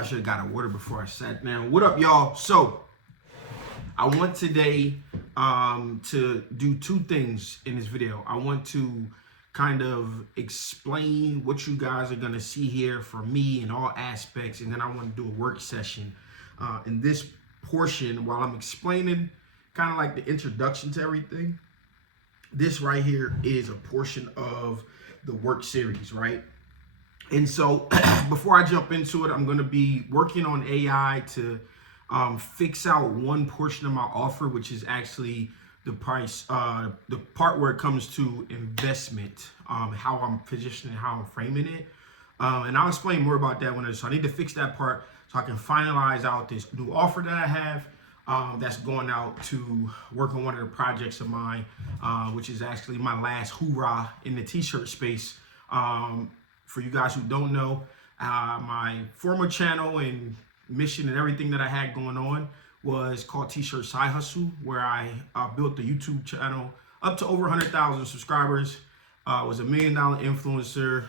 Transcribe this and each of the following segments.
Probably should have got a water before I sat down. What up, y'all? So I want today to do two things in this video. I want to kind of explain what you guys are going to see here from me in all aspects, and then I want to do a work session in this portion while I'm explaining kind of like the introduction to everything. This right here is a portion of the work series, right? And so before I jump into it, I'm going to be working on AI to fix out one portion of my offer, which is actually the price, the part where it comes to investment, how I'm positioning, how I'm framing it. And I'll explain more about that so I need to fix that part so I can finalize out this new offer that I have that's going out to work on one of the projects of mine, which is actually my last hoorah in the t-shirt space. For you guys who don't know, my former channel and mission and everything that I had going on was called T-Shirt Side Hustle, where I built the YouTube channel up to over 100,000 subscribers. Was $1 million influencer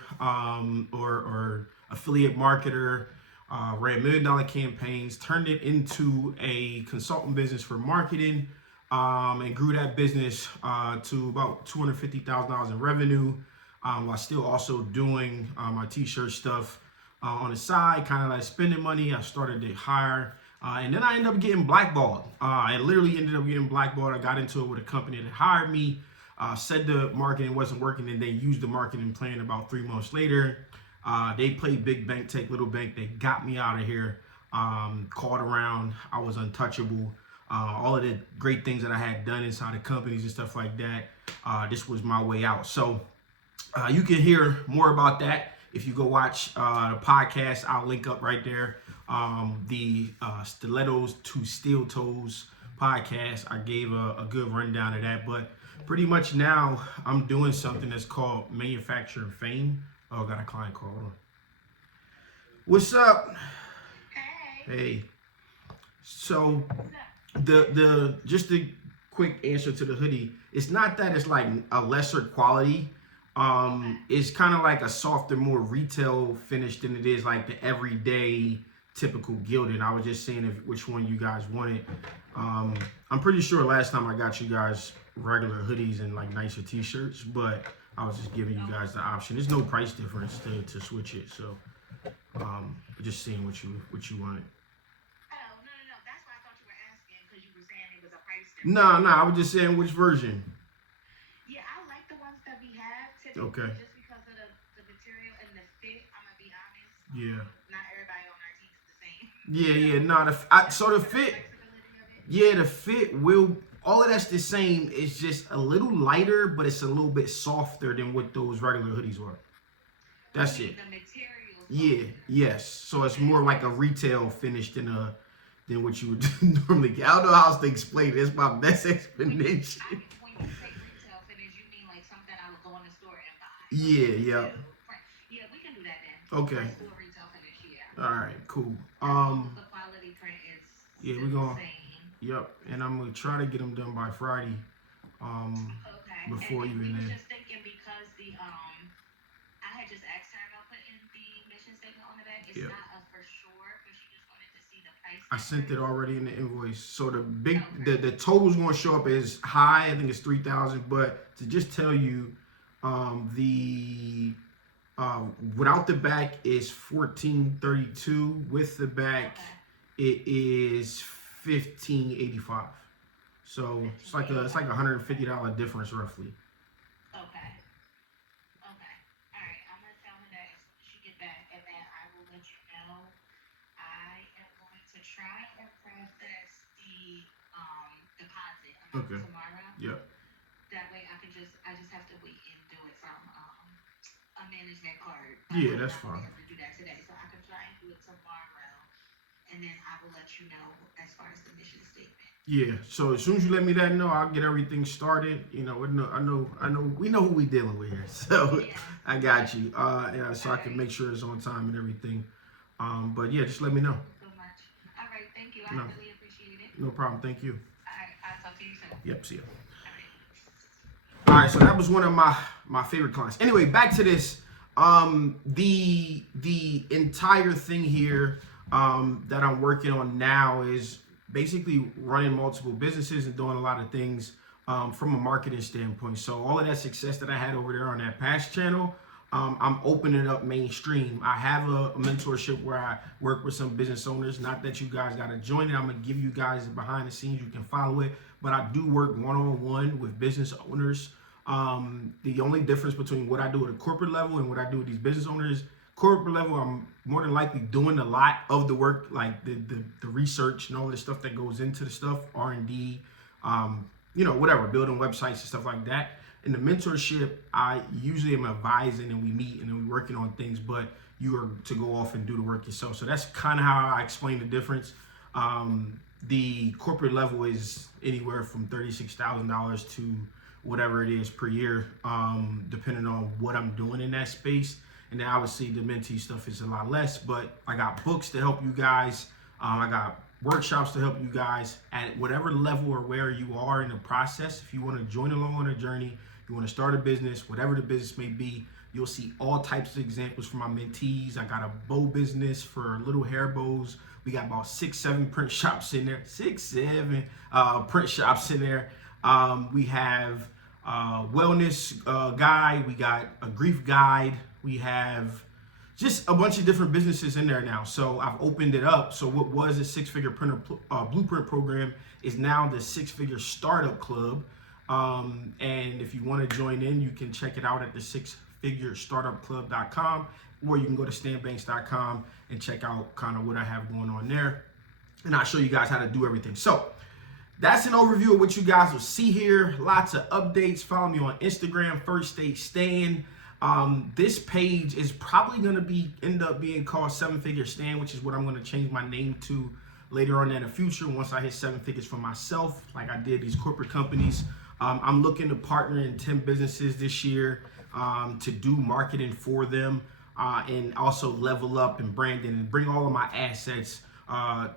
or affiliate marketer. Ran $1 million campaigns, turned it into a consultant business for marketing, and grew that business to about $250,000 in revenue. While still also doing my t-shirt stuff on the side, kind of like spending money. I started to hire, and then I ended up getting blackballed. I literally ended up getting blackballed. I got into it with a company that hired me, said the marketing wasn't working, and they used the marketing plan. About 3 months later, they played big bank, take little bank. They got me out of here, called around. I was untouchable. All of the great things that I had done inside of companies and stuff like that, this was my way out. So you can hear more about that if you go watch the podcast. I'll link up right there. The Stilettos to Steel Toes podcast. I gave a good rundown of that, but pretty much now I'm doing something that's called Manufacturing Fame. Oh, I got a client call. Hold on. What's up? Hey. So the just a quick answer to the hoodie. It's not that it's like a lesser quality. It's kind of like a softer, more retail finish than it is like the everyday typical gilded. I was just saying which one you guys wanted. I'm pretty sure last time I got you guys regular hoodies and like nicer t-shirts, but I was just giving you guys the option. There's no price difference to switch it, so just seeing what you wanted. Oh, no. That's why I thought you were asking, because you were saying it was a price difference. No, I was just saying which version. Yeah, I like the ones that we have typically, Okay. just because of the material and the fit. I'm gonna be honest. Yeah. Not everybody on our team is the same. Yeah. No, so the fit. Yeah, the fit will. All of that's the same. It's just a little lighter, but it's a little bit softer than what those regular hoodies were. That's it. The material. Yeah. Yes. So it's more like a retail finish than what you would normally get. I don't know how else to explain it. It's my best explanation. When you say retail finish, you mean like something I would go in the store and buy. Yeah. Yeah, we can do that then. Okay. Let's do a retail finish. Yeah. All right. Cool. The quality print is Yeah, still we're going. the same. Yep, and I'm gonna try to get them done by Friday. Okay. Before and even we was then. just thinking, because I had just asked her about putting the mission statement on the back. It's not a for sure, but she just wanted to see the price. I sent it already in the invoice. So the Okay. the total's gonna show up as high. I think it's 3,000. But to just tell you, the without the back is 1432. With the back, it is 1585. So it's like a $150 difference roughly. Okay. All right. I'm gonna tell her that as soon as she get back, and then I will let you know. I am going to try and process the deposit tomorrow. Yep. That way I just have to wait and do it from a management card. Yeah, that's fine. I'm able to do that today, so I can try and do it tomorrow, and then I will let you know as far as the mission statement. Yeah. So as soon as you let me know, I'll get everything started. You know, I know. We know who we dealing with here. So Yeah. I got you. So I can make sure it's on time and everything. But yeah, just let me know. So much. All right. Thank you. I No. really appreciate it. No problem. Thank you. All right. I'll talk to you soon. Yep. See ya. All right. All right. So that was one of my favorite clients. Anyway, back to this. The entire thing here that I'm working on now is basically running multiple businesses and doing a lot of things from a marketing standpoint. So all of that success that I had over there on that past channel, I'm opening up mainstream. I have a mentorship where I work with some business owners. Not that you guys got to join it. I'm going to give you guys behind the scenes. You can follow it. But I do work one-on-one with business owners. The only difference between what I do at a corporate level and what I do with these business owners, corporate level, I'm more than likely doing a lot of the work, like the research and all the stuff that goes into the stuff, R&D, whatever, building websites and stuff like that. In the mentorship, I usually am advising and we meet and we're working on things, but you are to go off and do the work yourself. So that's kind of how I explain the difference. The corporate level is anywhere from $36,000 to whatever it is per year, depending on what I'm doing in that space. And then obviously the mentee stuff is a lot less, but I got books to help you guys. I got workshops to help you guys at whatever level or where you are in the process. If you want to join along on a journey, you want to start a business, whatever the business may be, you'll see all types of examples from my mentees. I got a bow business for little hair bows. We got about 6-7 print shops in there. 6-7 print shops in there. We have a wellness guide. We got a grief guide. We have just a bunch of different businesses in there now. So I've opened it up. So what was a six-figure printer blueprint program is now the six-figure startup club. And if you want to join in, you can check it out at the sixfigurestartupclub.com, or you can go to stanbanks.com and check out kind of what I have going on there. And I'll show you guys how to do everything. So that's an overview of what you guys will see here. Lots of updates. Follow me on Instagram, First State Stan. This page is probably going to end up being called Seven Figure Stan, which is what I'm going to change my name to later on in the future once I hit 7 figures for myself, like I did these corporate companies. I'm looking to partner in 10 businesses this year to do marketing for them and also level up and branding and bring all of my assets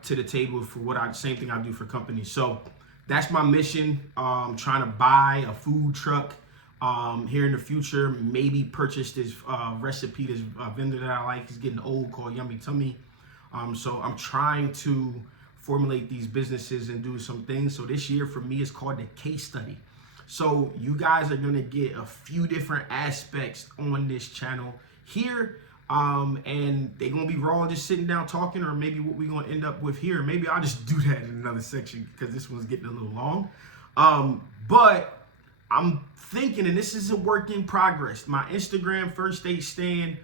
to the table for same thing I do for companies. So that's my mission. Trying to buy a food truck here in the future, maybe purchase this recipe, this vendor that I like is getting old called Yummy Tummy. So I'm trying to formulate these businesses and do some things. So this year for me is called the case study. So you guys are gonna get a few different aspects on this channel here. And they're gonna be raw, just sitting down talking, or maybe what we're gonna end up with here. Maybe I'll just do that in another section because this one's getting a little long. But I'm thinking, and this is a work in progress, my Instagram, First State Stan,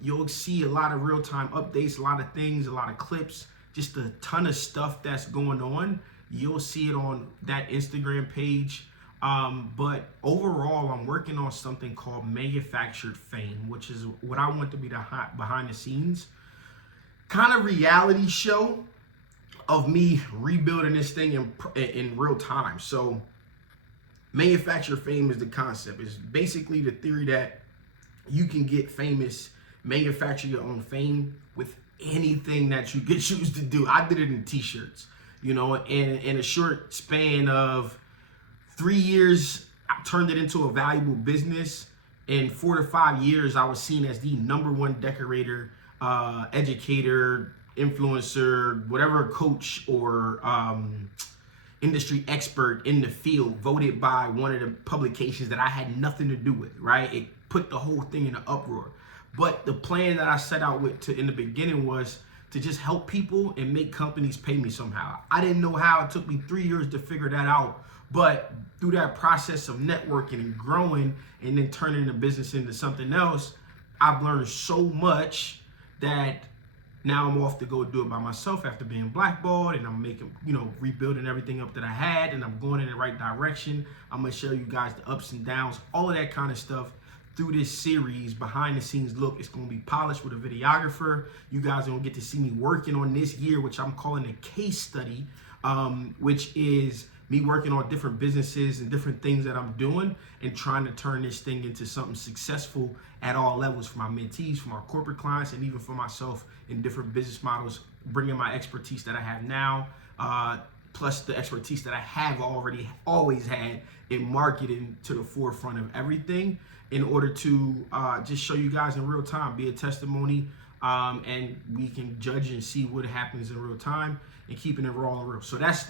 you'll see a lot of real-time updates, a lot of things, a lot of clips, just a ton of stuff that's going on. You'll see it on that Instagram page. But overall, I'm working on something called Manufactured Fame, which is what I want to be the hot behind the scenes kind of reality show of me rebuilding this thing in real time. So Manufactured Fame is the concept. It's basically the theory that you can get famous, manufacture your own fame with anything that you could choose to do. I did it in t-shirts, in a short span of 3 years, I turned it into a valuable business. In 4 to 5 years, I was seen as the #1 decorator, educator, influencer, whatever coach or industry expert in the field, voted by one of the publications that I had nothing to do with, right? It put the whole thing in an uproar. But the plan that I set out with in the beginning was to just help people and make companies pay me somehow. I didn't know how. It took me 3 years to figure that out. But through that process of networking and growing and then turning the business into something else, I've learned so much that now I'm off to go do it by myself after being blackballed, and I'm making, rebuilding everything up that I had, and I'm going in the right direction. I'm going to show you guys the ups and downs, all of that kind of stuff through this series, behind the scenes look. It's going to be polished with a videographer. You guys are going to get to see me working on this year, which I'm calling a case study, which is me working on different businesses and different things that I'm doing and trying to turn this thing into something successful at all levels for my mentees, for my corporate clients, and even for myself in different business models, bringing my expertise that I have now, plus the expertise that I have always had in marketing to the forefront of everything in order to just show you guys in real time, be a testimony and we can judge and see what happens in real time and keeping it raw and real. So that's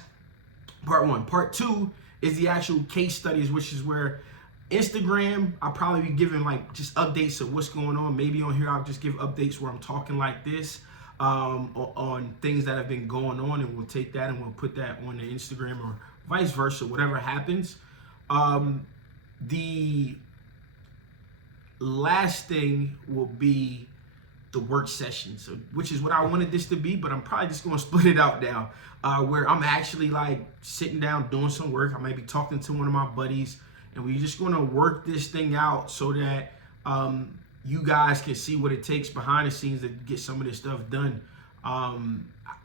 part one. Part two is the actual case studies, which is where Instagram, I'll probably be giving like just updates of what's going on. Maybe on here, I'll just give updates where I'm talking like this on things that have been going on, and we'll take that and we'll put that on the Instagram or vice versa, whatever happens. The last thing will be the work sessions, which is what I wanted this to be, but I'm probably just going to split it out now, where I'm actually like sitting down doing some work. I might be talking to one of my buddies, and we're just going to work this thing out so that you guys can see what it takes behind the scenes to get some of this stuff done.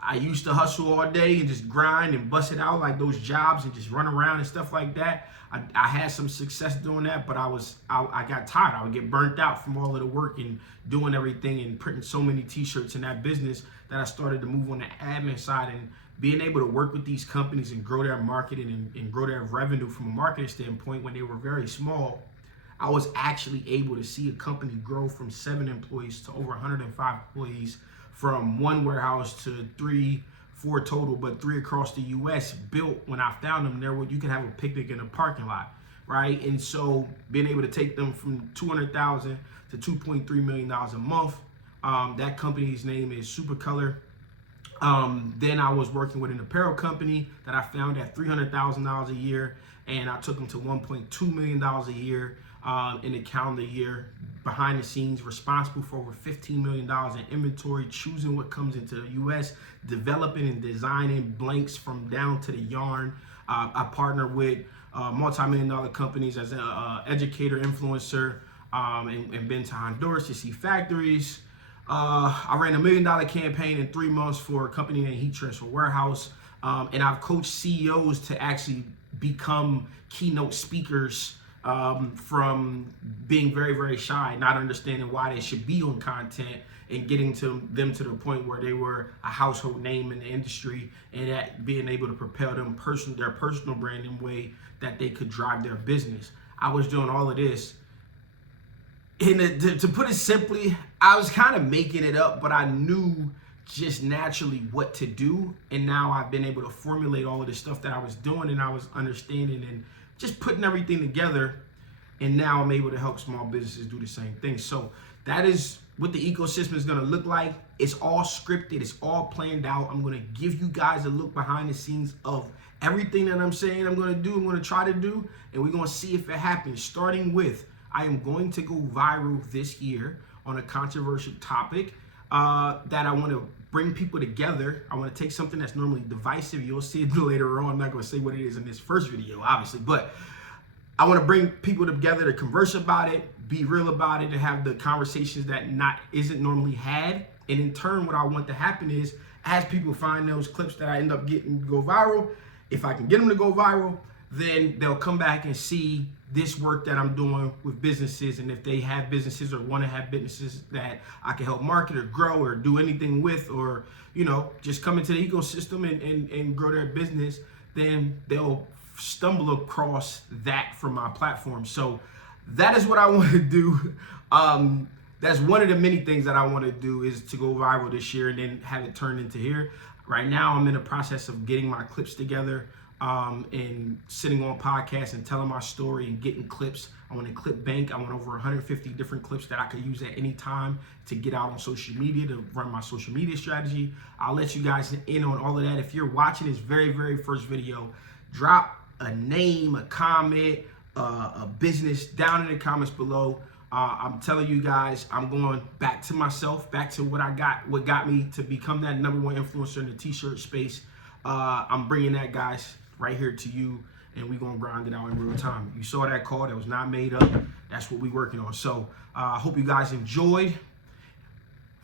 I used to hustle all day and just grind and bust it out like those jobs and just run around and stuff like that. I had some success doing that, but I got tired. I would get burnt out from all of the work and doing everything and printing so many t-shirts in that business that I started to move on the admin side and being able to work with these companies and grow their marketing and grow their revenue from a marketing standpoint. When they were very small, I was actually able to see a company grow from 7 employees to over 105 employees, from 1 warehouse to 3, 4 total, but 3 across the U.S. built. When I found them, there you could have a picnic in a parking lot, right? And so being able to take them from $200,000 to $2.3 million a month. That company's name is Supercolor. Then I was working with an apparel company that I found at $300,000 a year, and I took them to $1.2 million a year in the calendar year. Behind the scenes, responsible for over $15 million in inventory, choosing what comes into the U.S., developing and designing blanks from down to the yarn. I partner with multi-million-dollar companies as an educator, influencer, and been to Honduras to see factories. I ran $1 million campaign in 3 months for a company named Heat Transfer Warehouse. And I've coached CEOs to actually become keynote speakers from being very, very shy, not understanding why they should be on content, and getting to them to the point where they were a household name in the industry, and that being able to propel them their personal brand in a way that they could drive their business. I was doing all of this. And to put it simply, I was kind of making it up, but I knew just naturally what to do. And now I've been able to formulate all of the stuff that I was doing, and I was understanding and just putting everything together. And now I'm able to help small businesses do the same thing. So that is what the ecosystem is going to look like. It's all scripted. It's all planned out. I'm going to give you guys a look behind the scenes of everything that I'm saying I'm going to do, I'm going to try to do, and we're going to see if it happens. Starting with, I am going to go viral this year on a controversial topic that I want to bring people together. I want to take something that's normally divisive. You'll see it later on. I'm not going to say what it is in this first video, obviously, but I want to bring people together to converse about it, be real about it, and have the conversations that isn't normally had. And in turn, what I want to happen is, as people find those clips that I end up getting go viral, if I can get them to go viral, then they'll come back and see this work that I'm doing with businesses. And if they have businesses or want to have businesses that I can help market or grow or do anything with, or, you know, just come into the ecosystem and grow their business, then they'll stumble across that from my platform. So that is what I want to do. That's one of the many things that I want to do, is to go viral this year and then have it turn into here. Right now, I'm in the process of getting my clips together and sitting on podcasts and telling my story and getting clips. I want a clip bank. I want over 150 different clips that I could use at any time to get out on social media, to run my social media strategy. I'll let you guys in on all of that. If you're watching this very, very first video, drop a name, a comment, a business down in the comments below. I'm telling you guys, I'm going back to myself, back to what got me to become that #1 influencer in the t-shirt space. I'm bringing that, guys, right here to you, and we're going to grind it out in real time. You saw that call. That was not made up. That's what we're working on. So I hope you guys enjoyed.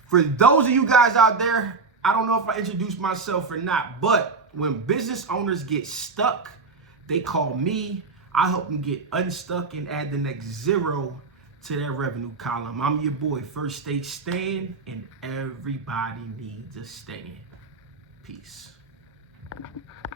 For those of you guys out there, I don't know if I introduced myself or not, but when business owners get stuck, they call me. I help them get unstuck and add the next 0 to their revenue column. I'm your boy, First State Stan, and everybody needs a stand. Peace.